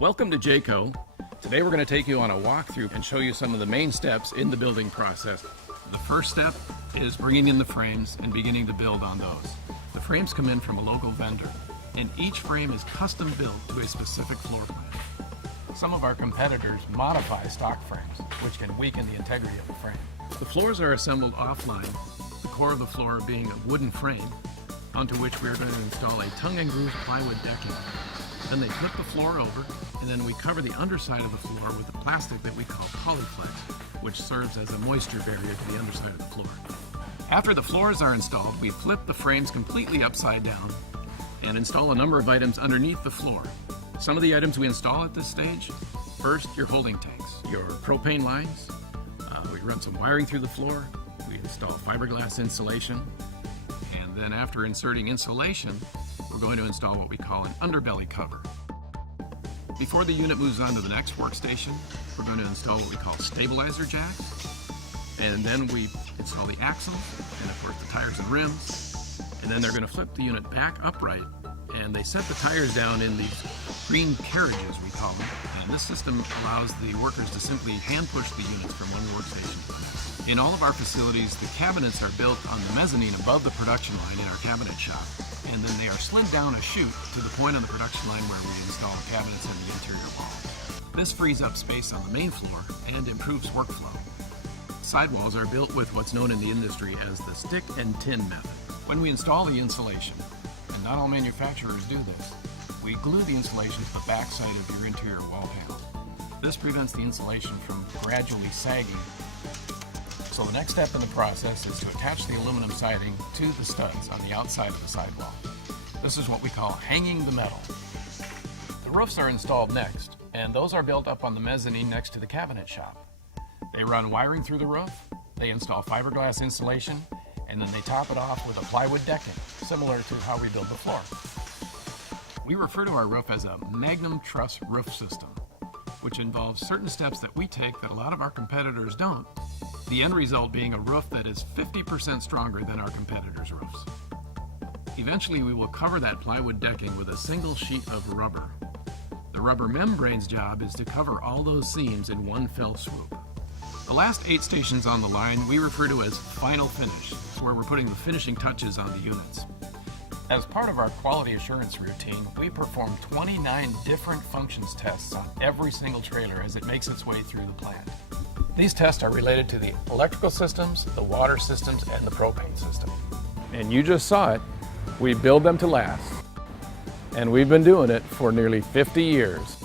Welcome to Jayco. Today we're going to take you on a walkthrough and show you some of the main steps in the building process. The first step is bringing in the frames and beginning to build on those. The frames come in from a local vendor, and each frame is custom built to a specific floor plan. Some of our competitors modify stock frames, which can weaken the integrity of the frame. The floors are assembled offline, the core of the floor being a wooden frame, onto which we are going to install a tongue and groove plywood decking. Then they flip the floor over, and then we cover the underside of the floor with a plastic that we call Polyflex, which serves as a moisture barrier to the underside of the floor. After the floors are installed, we flip the frames completely upside down and install a number of items underneath the floor. Some of the items we install at this stage: first, your holding tanks, your propane lines. We run some wiring through the floor. We install fiberglass insulation. And then after inserting insulation, we're going to install what we call an underbelly cover. Before the unit moves on to the next workstation, we're going to install what we call stabilizer jacks. And then we install the axle, and of course the tires and rims. And then they're going to flip the unit back upright, and they set the tires down in these green carriages, we call them. And this system allows the workers to simply hand push the units from one workstation to the next. In all of our facilities, the cabinets are built on the mezzanine above the production line in our cabinet shop. And then they are slid down a chute to the point on the production line where we install cabinets in the interior walls. This frees up space on the main floor and improves workflow. Sidewalls are built with what's known in the industry as the stick and tin method. When we install the insulation, and not all manufacturers do this, we glue the insulation to the back side of your interior wall panel. This prevents the insulation from gradually sagging. So the next step in the process is to attach the aluminum siding to the studs on the outside of the sidewall. This is what we call hanging the metal. The roofs are installed next, and those are built up on the mezzanine next to the cabinet shop. They run wiring through the roof, they install fiberglass insulation, and then they top it off with a plywood decking, similar to how we build the floor. We refer to our roof as a Magnum Truss roof system, which involves certain steps that we take that a lot of our competitors don't. The end result being a roof that is 50% stronger than our competitors' roofs. Eventually, we will cover that plywood decking with a single sheet of rubber. The rubber membrane's job is to cover all those seams in one fell swoop. The last 8 stations on the line we refer to as final finish. It's where we're putting the finishing touches on the units. As part of our quality assurance routine, we perform 29 different functions tests on every single trailer as it makes its way through the plant. These tests are related to the electrical systems, the water systems, and the propane system. And you just saw it. We build them to last. And we've been doing it for nearly 50 years.